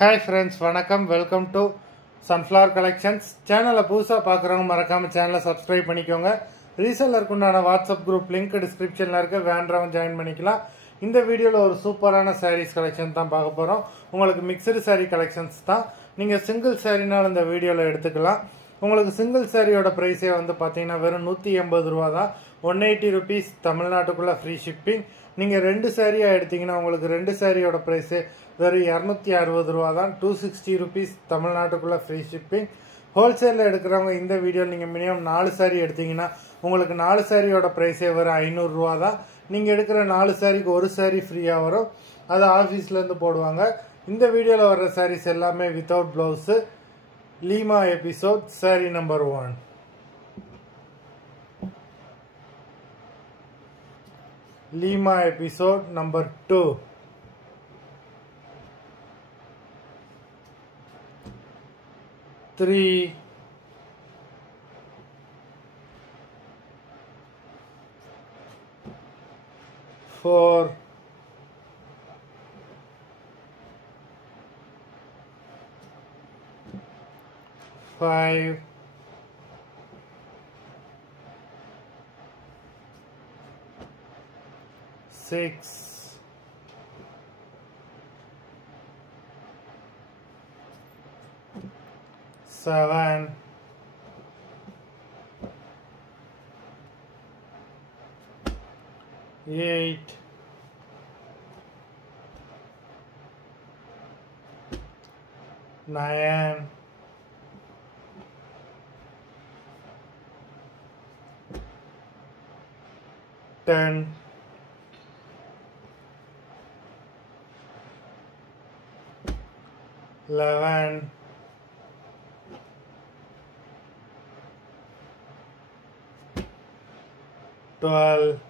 Hi friends, வணக்கம். Welcome to sunflower collections. சேனலை புதுசாக பார்க்குறவங்க மறக்காமல் சேனலை சப்ஸ்கிரைப் பண்ணிக்கோங்க. ரீசெல்லருக்கு உண்டான வாட்ஸ்அப் குரூப் லிங்க் டிஸ்கிரிப்ஷனில் இருக்க, வேண்டவங்க ஜாயின் பண்ணிக்கலாம். இந்த வீடியோவில் ஒரு சூப்பரான சாரீஸ் கலெக்ஷன் தான் பார்க்க போகிறோம். உங்களுக்கு மிக்சடு சாரீ கலெக்ஷன்ஸ் தான். நீங்கள் சிங்கிள் சாரீனாலும் இந்த வீடியோவில் எடுத்துக்கலாம். உங்களுக்கு சிங்கிள் சாரியோட ப்ரைஸே வந்து பார்த்தீங்கன்னா வெறும் 180 ரூபா தான். 180 ருபீஸ் தமிழ்நாட்டுக்குள்ளே ஃப்ரீ ஷிப்பிங். நீங்கள் 2 சாரியாக எடுத்தீங்கன்னா உங்களுக்கு 2 சாரியோட ப்ரைஸே வெறும் 260 ரூபா தான். 260 ருபீஸ் தமிழ்நாட்டுக்குள்ளே ஃப்ரீ ஷிப்பிங். ஹோல்சேலில் எடுக்கிறவங்க இந்த வீடியோ நீங்கள் மினிமம் 4 சாரி எடுத்தீங்கன்னா உங்களுக்கு 4 சாரியோட ப்ரைஸே வெறும் 500 ரூபா தான். நீங்கள் எடுக்கிற 4 சாரிக்கு ஒரு சாரி ஃப்ரீயாக வரும். அது ஆஃபீஸ்லேருந்து போடுவாங்க. இந்த வீடியோவில் வர்ற சாரீஸ் எல்லாமே without blouse. Lima episode sorry number 1. Lima episode number 2. Three, 4, 5, 6, 7, 8, 9, 10, 11, 12,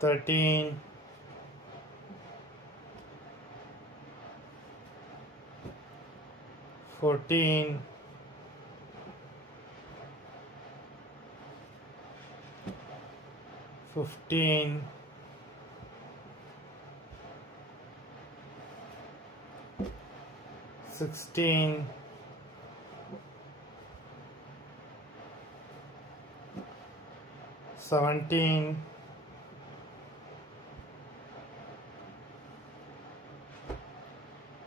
13, 14, 15, 16, 17,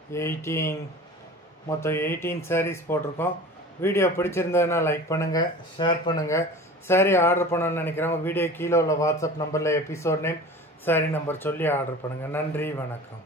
18. மொத்தம் 18 சாரீஸ் போட்டிருக்கோம். வீடியோ பிடிச்சிருந்ததுன்னா லைக் பண்ணுங்கள், ஷேர் பண்ணுங்கள். சாரீ ஆர்டர் பண்ணணும்னு நினைக்கிறவங்க வீடியோ கீழே உள்ள வாட்ஸ்அப் நம்பரில் எபிசோட் நேம், சாரீ நம்பர் சொல்லி ஆர்டர் பண்ணுங்கள். நன்றி, வணக்கம்.